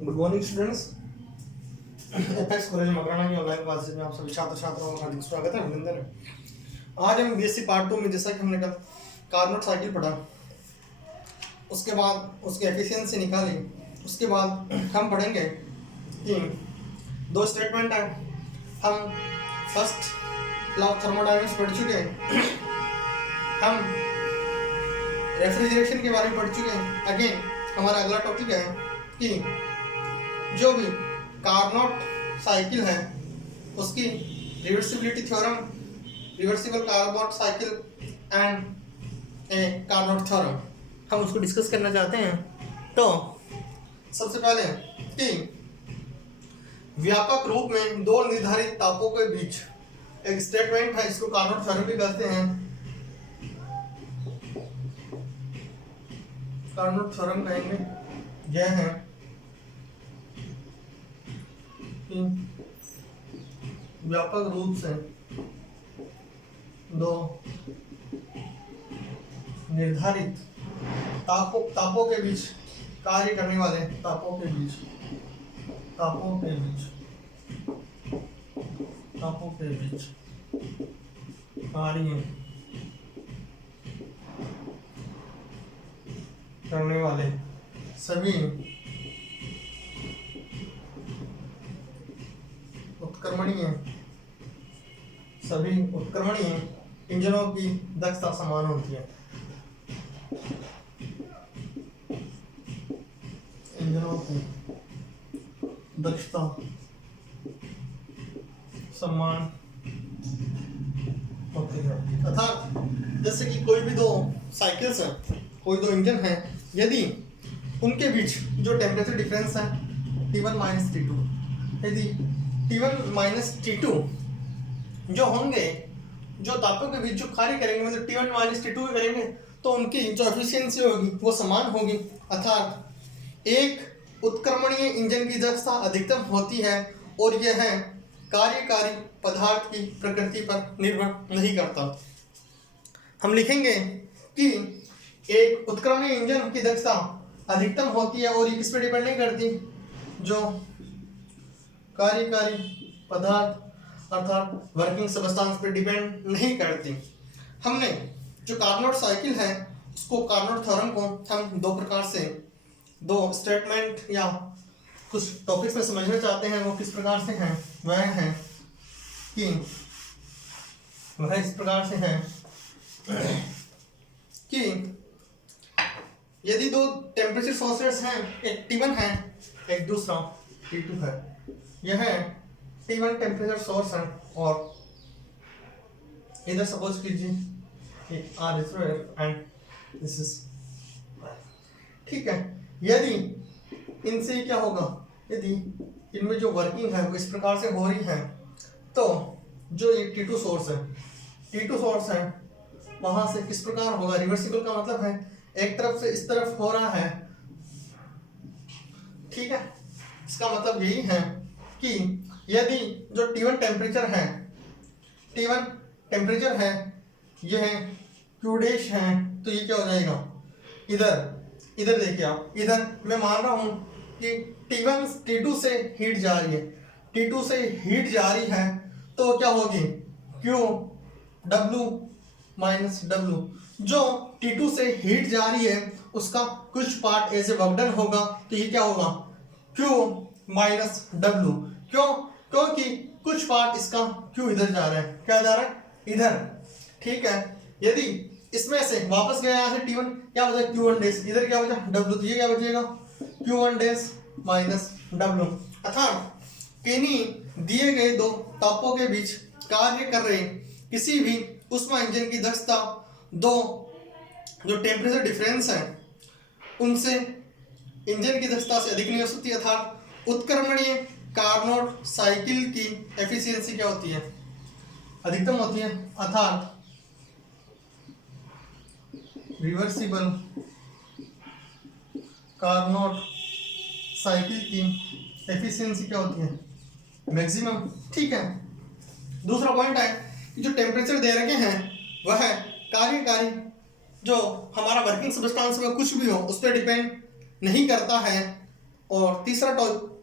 Good morning students. Apex college Makrana की online classes में आप सभी छात्र छात्राओं का हार्दिक स्वागत है, अभिनंदन है। आज हम बीएससी पार्ट 2 में, जैसा कि हमने कल कार्नोट साइकिल पढ़ा, उसके बाद उसकी एफिशिएंसी निकाली, उसके बाद हम पढ़ेंगे कि दो स्टेटमेंट है। हम फर्स्ट लॉ ऑफ थर्मोडायनेमिक्स पढ़ चुके हैं, हम रेफ्रिजरेशन के बारे में पढ़ चुके हैं। अगेन हमारा अगला टॉपिक है कि जो भी कार्नोट साइकिल है उसकी reversibility theorem, reversible Carnot cycle and A Carnot theorem, हम उसको डिस्कस करना चाहते हैं। तो सबसे पहले कि व्यापक रूप में दो निर्धारित तापों के बीच एक स्टेटमेंट है, इसको कार्नोट थ्योरम भी कहते हैं। कार्नोट थ्योरम कहेंगे यह है कि व्यापक रूप से दो निर्धारित तापों के बीच कार्य करने वाले तापों के बीच कार्य करने वाले सभी उत्क्रमणीय इंजनों की दक्षता समान होती है। इंजनों की दक्षता समान होती है, अर्थात जैसे कि कोई भी दो साइकिल्स हैं, कोई दो इंजन हैं, यदि उनके बीच जो टेम्परेचर डिफरेंस है T1 माइनस T2, यदि T1 माइनस T2 जो होंगे, जो तापों के बीच जो कार्य करेंगे, मतलब T1 माइनस T2 करेंगे, तो उनकी जो एफिशिएंसी होगी वो समान होगी। अर्थात एक उत्क्रमणीय इंजन की दक्षता अधिकतम होती है और यह कार्यकारी पदार्थ की प्रकृति पर निर्भर नहीं करता। हम लिखेंगे कि एक उत्क्रमणीय इंजन की दक्षता अधिकतम होती है और ये किस पर डिपेंड नहीं करती, जो कार्यकारी पदार्थ अर्थात वर्किंग सब्सटेंस पर डिपेंड नहीं करती। हमने जो कार्नोट साइकिल है उसको, कार्नोट थ्योरम को हम दो प्रकार से, दो स्टेटमेंट या कुछ टॉपिक्स में समझना चाहते हैं। वो किस प्रकार से हैं? वह है कि वह इस प्रकार से है कि यदि दो टेम्परेचर सोर्सेस हैं, एक T1 है, एक दूसरा T2 है। यह T1 टेम्परेचर सोर्स है और इधर सपोज कीजिए कि R is here and this is, ठीक है। यदि इनसे क्या होगा, यदि इनमें जो वर्किंग है वो इस प्रकार से हो रही है, तो जो ये T2 सोर्स है वहां से किस प्रकार होगा, रिवर्सिबल का मतलब है एक तरफ से इस तरफ हो रहा है, ठीक है। इसका मतलब यही है कि यदि जो T1 टेम्परेचर है यह Q डैश है, तो ये क्या हो जाएगा, इधर देखिए आप, इधर मैं मान रहा हूं कि T1 T2 से हीट जा रही है, T2 से हीट जा रही है, तो क्या होगी, Q W माइनस W। जो T2 से हीट जा रही है उसका कुछ part as a work done होगा, तो ये क्या होगा, Q माइनस W। क्योंकि कुछ पार्ट इसका Q इधर जा रहा है, क्या जा रहा है, इधर, ठीक है। यदि इसमें से वापस गया यहाँ से T1, क्या बचा, Q1 डैश, इधर क्या बचा, W, तो ये क्या बचेगा, Q1 डैश माइनस W। अर्थात किन्हीं दिए गए दो तापों के बीच कार्य कर रहे किसी भी उष्मा इंजन की दक्षता दो जो टेम्परेचर डिफरेंस है उनसे इंजन की दक्षता से अधिक नहीं हो सकती। अर्थात उत्क्रमणीय कार्नोट साइकिल की एफिशिएंसी क्या होती है, अधिकतम होती है। अर्थात रिवर्सिबल कार्नोट साइकिल की एफिशिएंसी क्या होती है, मैक्सिमम, ठीक है। दूसरा पॉइंट है कि जो टेम्परेचर दे रखे हैं वह कार्यकारी जो हमारा वर्किंग सब्सटेंस में कुछ भी हो उस पर डिपेंड नहीं करता है, और तीसरा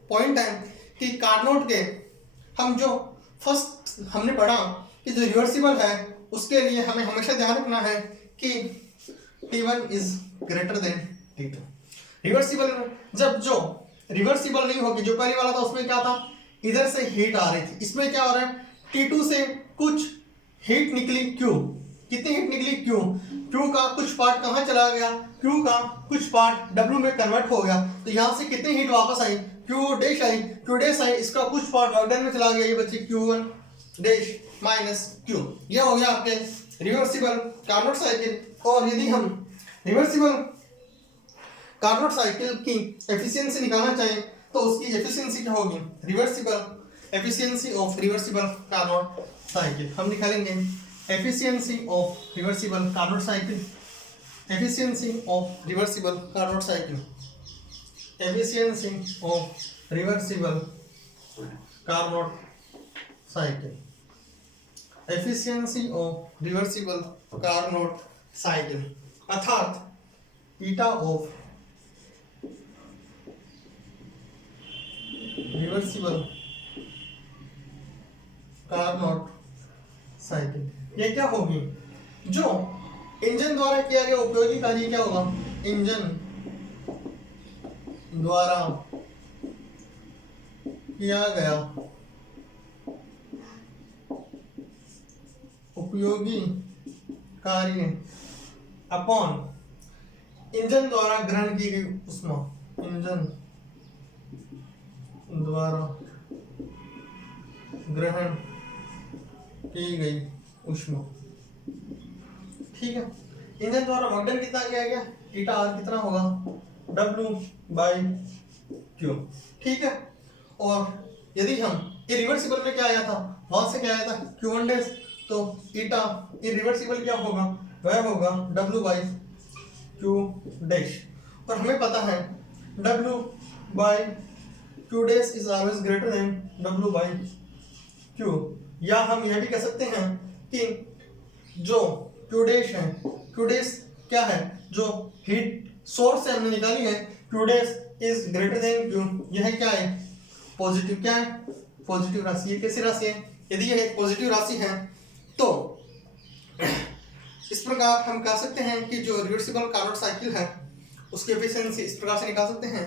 पॉइंट है कि कार्नोट के हम जो फर्स्ट हमने पढ़ा कि जो रिवर्सिबल है उसके लिए हमें हमेशा ध्यान रखना है कि T1 is greater than T2। Reversible जब जो रिवर्सिबल नहीं होगी, जो पहले वाला था उसमें क्या था, इधर से हीट आ रही थी, इसमें क्या हो रहा है T2 से कुछ हीट निकली Q, कितनी हीट निकली Q, Q का कुछ पार्ट कहाँ चला गया, Q का कुछ पार्ट W में कन्वर्ट हो गया, तो यहाँ से कितनी हीट वापस आई, Q dash I, Q dash I, इसका कुछ पार्ट वर्क डन में चला गया, ये बची Q1 डैश माइनस Q। यह हो गया आपके रिवर्सिबल कार्नोट साइकिल। और यदि हम रिवर्सिबल कार्नोट साइकिल की एफिशिएंसी निकालना चाहें तो उसकी एफिशिएंसी क्या होगी, reversible efficiency of reversible Carnot cycle हम निकालेंगे efficiency of reversible Carnot cycle, efficiency of reversible Carnot cycle, efficiency of reversible Carnot cycle, efficiency of reversible Carnot cycle अर्थात eta of reversible Carnot cycle, ये क्या होगी, जो engine द्वारा किया गया उपयोगी कार्य क्या होगा, इंजन द्वारा किया गया उपयोगी कार्य अपॉन इंजन द्वारा ग्रहण की गई ऊष्मा, इंजन द्वारा ग्रहण की गई ऊष्मा। ठीक है, इंजन द्वारा वर्क डन कितना किया गया, ईटा आर कितना होगा, W बाई Q। ठीक है, और यदि हम इरिवर्सिबल में क्या आया था, वहां से क्या आया था Q1 डैश, तो ईटा इरिवर्सिबल क्या होगा, वह होगा W बाई Q डैश। और हमें पता है W by Q dash is always greater than W by Q। या हम यह भी कह सकते हैं कि जो Q डैश है, Q डैश क्या है, जो हीट सोर्स से हमने निकाली है, Q dash is greater than Q। यह क्या है, पॉजिटिव, क्या है, पॉजिटिव राशि है। कैसी राशि है, यदि यह एक पॉजिटिव राशि है तो इस प्रकार हम कह सकते हैं कि जो रिवर्सिबल कार्नोट साइकिल है उसकी एफिशिएंसी इस प्रकार से निकाल सकते हैं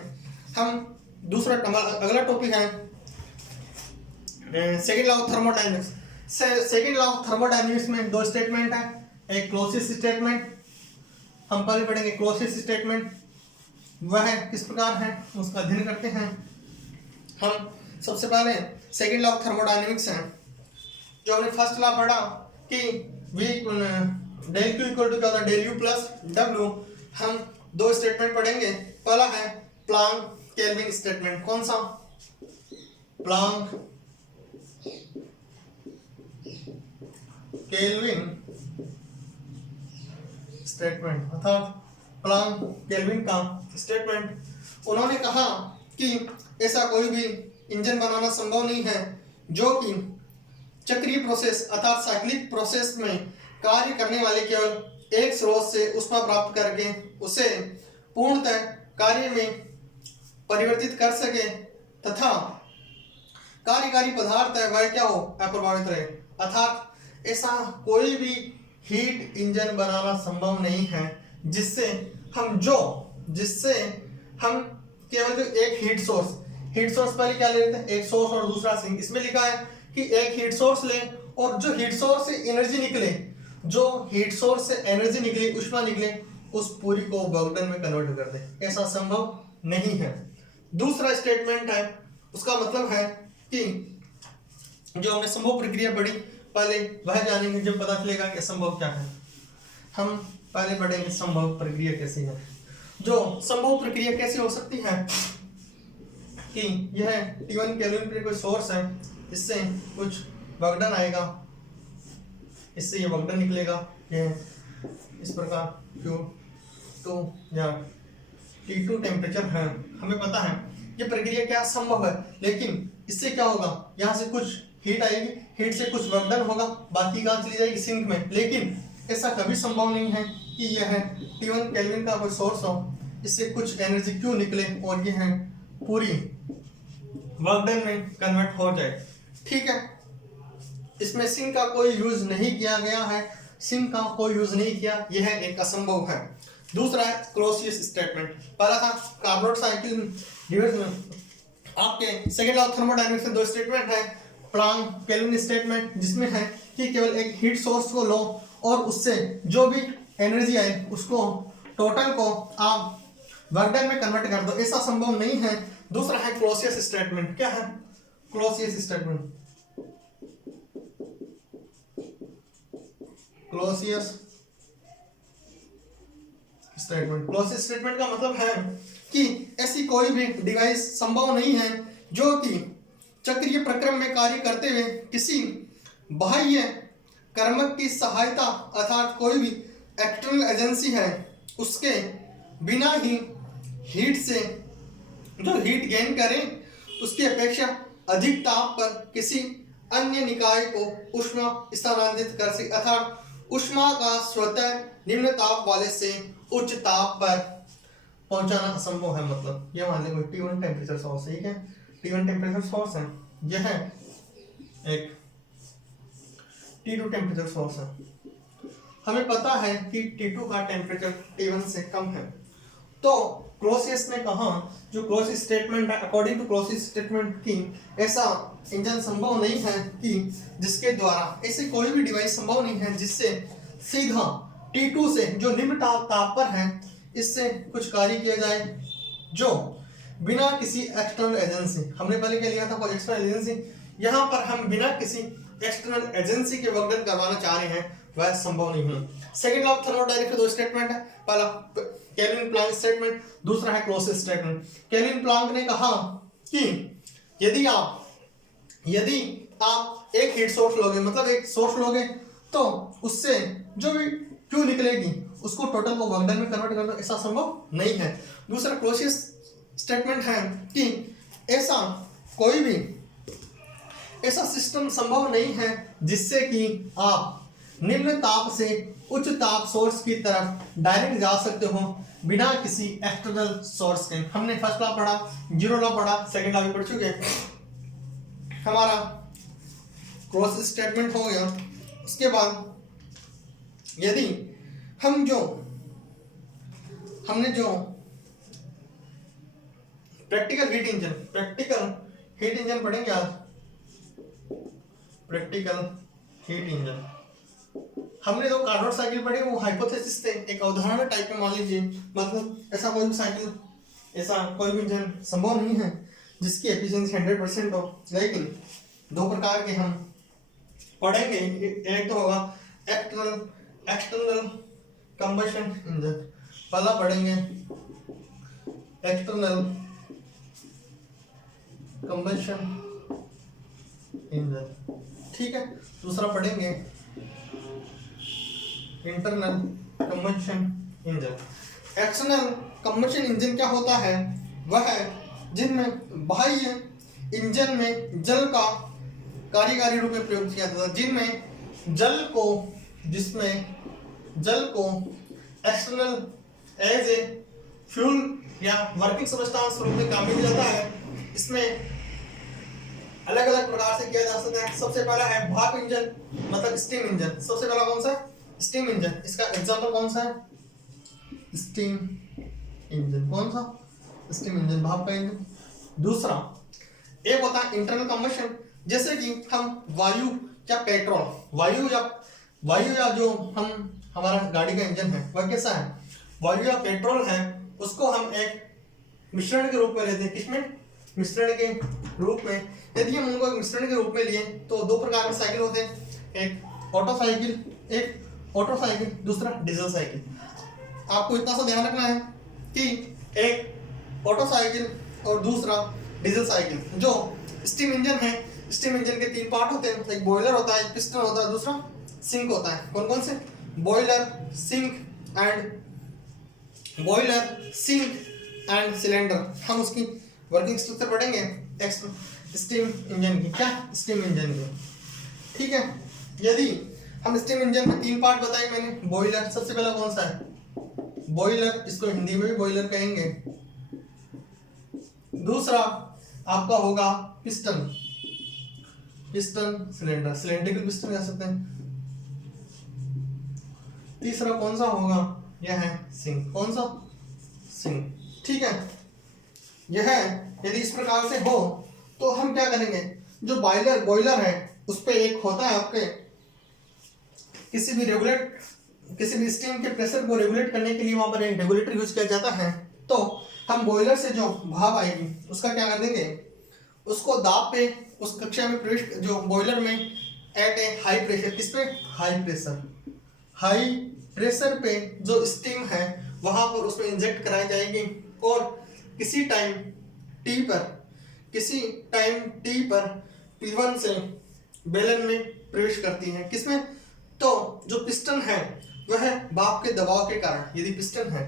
हम। दूसरा अगला टॉपिक है second law of thermodynamics. Second law of thermodynamics में दो स्टेटमेंट है, एक क्लोसियस स्टेटमेंट, हम पहले पढ़ेंगे क्लोसियस स्टेटमेंट, वह किस प्रकार है उसका अध्ययन करते हैं हम। सबसे पहले सेकंड लॉ ऑफ थर्मोडायनेमिक्स है, जो हमने फर्स्ट लॉ पढ़ा कि V del Q equal to क्या होता है, डेल U प्लस W। हम दो स्टेटमेंट पढ़ेंगे, पहला है प्लांक केल्विन स्टेटमेंट। कौन सा, प्लांक केल्विन स्टेटमेंट अर्थात प्लांक केल्विन का स्टेटमेंट। उन्होंने कहा कि ऐसा कोई भी इंजन बनाना संभव नहीं है जो कि चक्रीय प्रोसेस अर्थात साइक्लिक प्रोसेस में कार्य करने वाले केवल एक स्रोत से ऊष्मा प्राप्त करके उसे पूर्णतः कार्य में परिवर्तित कर सके तथा कार्यकारी पदार्थ है वह क्या हो, अप्रभावित रहे। अर्थात ऐसा कोई भी हीट इंजन बनाना संभव नहीं है जिससे हम केवल जो एक हीट सोर्स पहले क्या ले लेते हैं, एक सोर्स और दूसरा सिंक। इसमें लिखा है कि एक हीट सोर्स ले और जो हीट सोर्स से एनर्जी निकले, जो हीट सोर्स से एनर्जी निकले, ऊष्मा निकले, उस पूरी को वर्क डन में कन्वर्ट कर दे। ऐसा संभव नहीं है। दूसरा स्टेटमेंट है, उसका मतलब है कि जो हमने संभव प्रक्रिया पढ़ी, पहले वह जानेंगे जब पता चलेगा कि असंभव क्या है। हम पहले पढ़ेंगे संभव प्रक्रिया कैसी है। जो संभव प्रक्रिया कैसी हो सकती है कि यह T1 केल्विन पर कोई सोर्स है, इससे कुछ वर्क डन आएगा, इससे ये वर्क डन निकलेगा, यह इस प्रकार Q2 या T2 टेम्परेचर है। हमें पता है ये प्रक्रिया क्या संभव है, लेकिन इससे क्या होगा, यहाँ से कुछ हीट आएगी, हीट से कुछ वर्क डन होगा, बाकी कहाँ चली जाएगी, सिंक में। लेकिन ऐसा कभी संभव नहीं है कि यह T1 केल्विन का कोई सोर्स हो, इससे कुछ एनर्जी क्यों निकले और यह पूरी वर्क डन में कन्वर्ट हो जाए। ठीक है, इसमें सिंक का कोई यूज नहीं किया गया है, सिंक का कोई यूज नहीं किया, यह एक असंभव है। दूसरा है क्लोसियस स्टेटमेंट। पहला था कार्नोट साइकिल डिवाइस में आपके सेकेंड लॉ ऑफ थर्मोडायनेमिक्स में दो स्टेटमेंट है, प्लांक केल्विन स्टेटमेंट जिसमें है कि केवल एक हीट सोर्स को लो और उससे जो भी एनर्जी आए उसको टोटल को आप वर्क डन में कन्वर्ट कर दो, ऐसा संभव नहीं है। दूसरा है क्लोसियस स्टेटमेंट। क्या है क्लोसियस स्टेटमेंट? क्लोसियस स्टेटमेंट का मतलब है कि ऐसी कोई भी डिवाइस संभव नहीं है जो कि चक्रीय प्रक्रम में कार्य करते हुए किसी बाह्य कर्मक की सहायता अर्थात कोई भी एक्सटर्नल एजेंसी है उसके बिना ही हीट से जो हीट गेन करें उसकी अपेक्षा अधिक ताप पर किसी अन्य निकाय को ऊष्मा स्थानांतरित कर सके अर्थात ऊष्मा का स्वतः निम्न ताप वाले से उच्च ताप पर पहुंचाना असंभव है। मतलब ये मान लीजिए T1 टेम्परेचर सोर्स है, ठीक है, T1 टेम्परेचर सोर्स है, यह है एक T2 टेम्परेचर सोर्स है। हमें पता है कि T2 का टेम्परेचर T1 से कम है। तो क्लोसियस ने कहा, जो क्लोसियस स्टेटमेंट है, अकॉर्डिंग टू क्लोसियस स्टेटमेंट की ऐसा इंजन संभव नहीं है कि जिसके द्वारा ऐसे कोई भी डिवाइस संभव नहीं है जिससे सीधा T2 से जो निम्न ताप पर है इससे कुछ कार्य किया जाए जो बिना किसी एक्सटर्नल एजेंसी, हमने पहले क्या लिया था एक्सटर्नल एजेंसी, यहाँ पर हम बिना किसी एक्सटर्नल एजेंसी के वर्क डन करवाना चाह रहे हैं, वह संभव नहीं है। सेकंड लॉ ऑफ थर्मोडायनेमिक्स दो स्टेटमेंट है, पहला केल्विन प्लांक स्टेटमेंट, दूसरा है क्लोसियस स्टेटमेंट। केल्विन प्लांक ने कहा कि यदि आप एक हीट सोर्स लोगे, मतलब एक सोर्स लोगे तो उससे जो भी क्यू निकलेगी उसको टोटल को वर्क डन में कन्वर्ट करना ऐसा संभव नहीं है। दूसरा क्लोसियस स्टेटमेंट है कि ऐसा कोई भी ऐसा सिस्टम संभव नहीं है जिससे कि आप निम्न ताप से उच्च ताप सोर्स की तरफ डायरेक्ट जा सकते हो बिना किसी एक्सटर्नल सोर्स के। हमने फर्स्ट लॉ पढ़ा, जीरो लॉ पढ़ा, सेकंड लॉ भी पढ़ चुके हैं। हमारा क्लोसियस स्टेटमेंट हो गया। उसके बाद यदि हमने जो प्रैक्टिकल हीट इंजन पढ़ेंगे आज, प्रैक्टिकल हीट इंजन हमने जो कार्नोट साइकिल पढ़ी वो हाइपोथेसिस थे, एक अवधारणा टाइप में मान लीजिए, मतलब ऐसा कोई भी साइकिल, ऐसा कोई भी इंजन संभव नहीं है जिसकी एफिशिएंसी 100% हो। लेकिन दो प्रकार के हम पढ़ेंगे, एक तो होगा एक्सटर्नल कंबशन इंजन, पहला पढ़ेंगे एक्सटर्नल कंबशन इंजन, ठीक है, दूसरा पढ़ेंगे internal combustion engine. External combustion engine क्या होता है? वह है जिनमें बाह्य इंजन में जल का कार्यकारी रूप में प्रयोग किया जाता है, जिसमें जल को एक्सटर्नल एज ए फ्यूल या वर्किंग सब्सटेंस रूप में काम में जाता है। इसमें अलग अलग प्रकार से किया जा सकता है। सबसे पहला है भाप इंजन, मतलब स्टीम इंजन। सबसे पहला कौन सा? Steam engine. इसका एग्जांपल कौन सा है? Steam engine. कौन सा? स्टीम इंजन, भाप का इंजन। दूसरा एक होता है इंटरनल कंबशन, जैसे कि हम वायु या पेट्रोल, वायु या जो हमारा गाड़ी का इंजन है वह कैसा है? वायु या पेट्रोल है, उसको हम एक मिश्रण के रूप में लेते हैं। किसमें? मिश्रण के रूप में। यदि हम उनको मिश्रण के रूप में लिए तो दो प्रकार के साइकिल होते हैं, एक ऑटो साइकिल, दूसरा डीजल साइकिल। आपको इतना सा ध्यान रखना है कि एक ऑटो साइकिल और दूसरा डीजल साइकिल। जो स्टीम इंजन है, स्टीम इंजन के तीन पार्ट होते हैं, एक बॉयलर होता है, एक पिस्टन होता है, दूसरा सिंक होता है। कौन कौन से? Boiler, sink and cylinder. हम उसकी वर्किंग स्ट्रक्चर पढ़ेंगे स्टीम इंजन की। क्या? स्टीम इंजन की, ठीक है। यदि हम स्टीम इंजन में तीन पार्ट बताए मैंने। बॉयलर सबसे पहला कौन सा है? बॉयलर, इसको हिंदी में भी बॉयलर कहेंगे। दूसरा आपका होगा piston, piston cylinder, cylindrical piston कह सकते हैं। तीसरा कौन सा होगा, यह है सिंक, कौन सा, सिंक, ठीक है। यह यदि इस प्रकार से हो तो हम क्या करेंगे, जो बॉयलर है उस पे एक होता है आपके किसी भी स्टीम के प्रेशर को रेगुलेट करने के लिए वहां पर एक रेगुलेटर यूज किया जाता है। तो हम बॉयलर से जो भाप आएगी उसका क्या कर देंगे, उसको दाब पे उस कक्षा में प्रवेश, जो बॉयलर में एट ए हाई प्रेशर, किस पे, हाई प्रेशर पे जो स्टीम है वहां पर उसमें इंजेक्ट कराई जाएगी और किसी टाइम टी पर P1 से बेलन में प्रवेश करती है, किसमें, तो जो पिस्टन है वह भाप के दबाव के कारण, यदि पिस्टन है,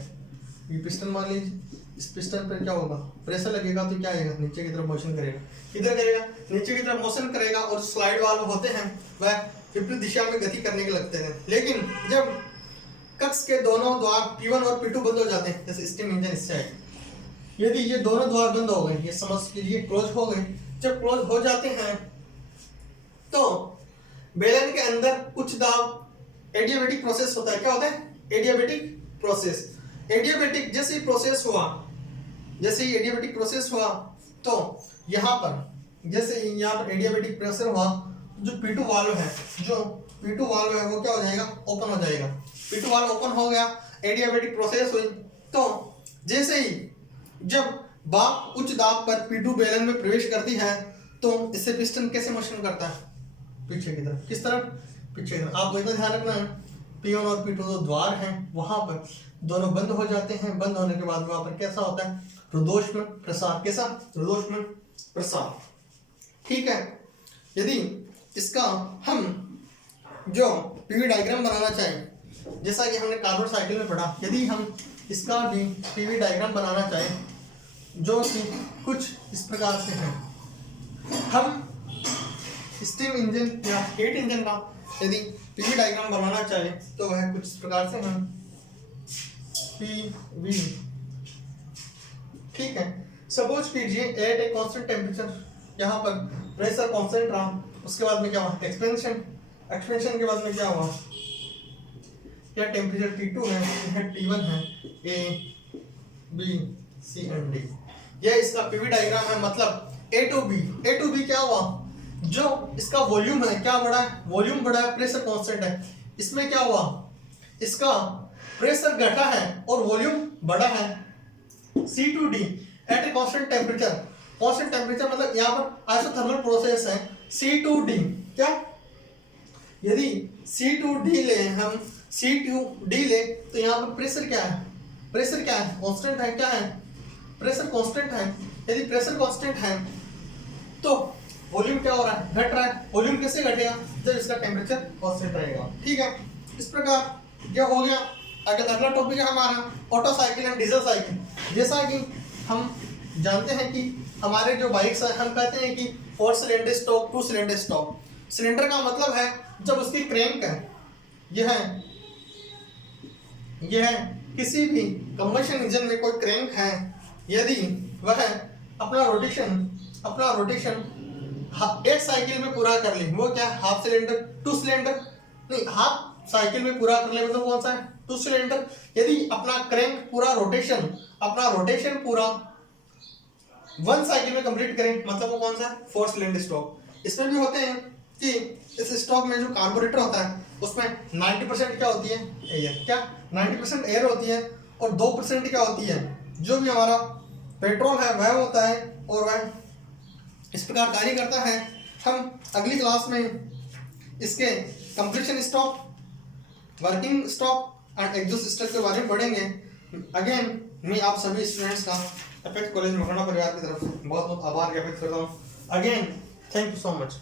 ये पिस्टन मान लीजिए, इस पिस्टन पर क्या होगा, प्रेशर लगेगा तो क्या आएगा, नीचे की तरफ मोशन करेगा, किधर करेगा, नीचे की तरफ मोशन करेगा और स्लाइड वाल्व होते हैं वह विपरीत दिशा में गति करने के लगते हैं। लेकिन जब कक्ष के दोनों द्वार P1 और P2 बंद हो जाते हैं, जैसे स्टीम इंजन इससे आएगा, यदि ये दोनों द्वार बंद हो गए, ये समझ लीजिए क्लोज हो गए, जब क्लोज हो जाते हैं तो बेलन के अंदर उच्च दाब एडियाबैटिक प्रोसेस होता है, क्या होता है, एडियाबैटिक प्रोसेस। एडियाबैटिक जैसे ही एडियाबैटिक प्रोसेस हुआ तो यहाँ पर जैसे यहाँ पर एडियाबैटिक प्रेशर हुआ, जो P2 वाल्व है वो क्या हो जाएगा, ओपन हो जाएगा। P2 वाल्व ओपन हो गया, एडियाबैटिक प्रोसेस हुई, तो जैसे ही जब भाप उच्च दाब पर P2 बेलन में प्रवेश करती है तो इससे पिस्टन कैसे मोशन करता है, पीछे की तरफ, किस तरफ, पीछे की तरफ। आपको इतना ध्यान रखना है, P1 और P2 जो द्वार हैं वहां पर दोनों बंद हो जाते हैं, बंद होने के बाद वहां पर कैसा होता है, रुद्धोष्म प्रसार, कैसा, रुद्धोष्म प्रसार, ठीक है। यदि इसका हम जो पीवी डायग्राम बनाना चाहें, जैसा कि हमने कार्बन साइकिल में पढ़ा, यदि हम इसका भी पीवी डायग्राम बनाना चाहें जो कि कुछ इस प्रकार से है, हम स्टीम इंजन या हीट इंजन का यदि पीवी डायग्राम बनाना चाहें तो वह कुछ इस प्रकार से है, पीवी, ठीक है। सपोज कीजिए एट ए कांस्टेंट टेम्परेचर, यहाँ पर प्रेशर कांस्टेंट रहा, उसके बाद में क्या हुआ, एक्सपेंशन के बाद में क्या हुआ, या टेम्परेचर T2 है, यह T1 है, A B C and D, यह इसका पीवी डायग्राम है। मतलब A to B क्या हुआ, जो इसका वॉल्यूम है क्या बड़ा है, वॉल्यूम बड़ा है, प्रेशर कांस्टेंट है, इसमें क्या हुआ, इसका प्रेशर घटा है और वॉल्यूम बड़ा है। C to D at a constant temperature मतलब यहाँ पर आइसोथर्मल प्रोसेस है। C to D क्या, यदि C to D ले हम, C to D ले तो यहाँ पर प्रेशर क्या है, कांस्टेंट है, क्या है, प्रेशर कांस्टेंट है। यदि प्रेशर कांस्टेंट है तो वॉल्यूम क्या हो रहा है, घट रहा है। वॉल्यूम कैसे घटेगा, जब इसका टेम्परेचर कांस्टेंट रहेगा, ठीक है। इस प्रकार यह हो गया। अगला टॉपिक है हमारा auto cycle and diesel cycle. जैसा कि हम जानते हैं कि हमारे जो बाइक्स है, हम कहते हैं कि 4 cylinder stock, 2 cylinder stock. Cylinder का मतलब है जब उसकी क्रैंक है, यह किसी भी कंबशन इंजन में कोई क्रैंक है, यदि वह अपना रोटेशन एक साइकिल में पूरा कर ले, वो क्या, हाफ सिलेंडर, 2 सिलेंडर नहीं, हाफ साइकिल में पूरा कर ले मतलब कौन सा है, 2 सिलेंडर। यदि अपना क्रैंक पूरा रोटेशन पूरा 1 साइकिल में कंप्लीट करें मतलब वो कौन सा है, 4 सिलेंडर स्टॉक। इसमें भी होते हैं कि इस स्टॉक में जो कार्बोरेटर होता है उसमें 90% क्या होती है, एयर, क्या 90% एयर होती है और 2% क्या होती है, जो भी हमारा पेट्रोल है वह होता है, और वह इस प्रकार कार्य करता है। हम अगली क्लास में इसके completion stock, working stock and exhaust stock के बारे में पढ़ेंगे। अगेन मैं आप सभी स्टूडेंट्स का एपेक्स कॉलेज मकराना परिवार की तरफ से बहुत बहुत आभार ज्ञापित करता हूँ। Again thank you so much.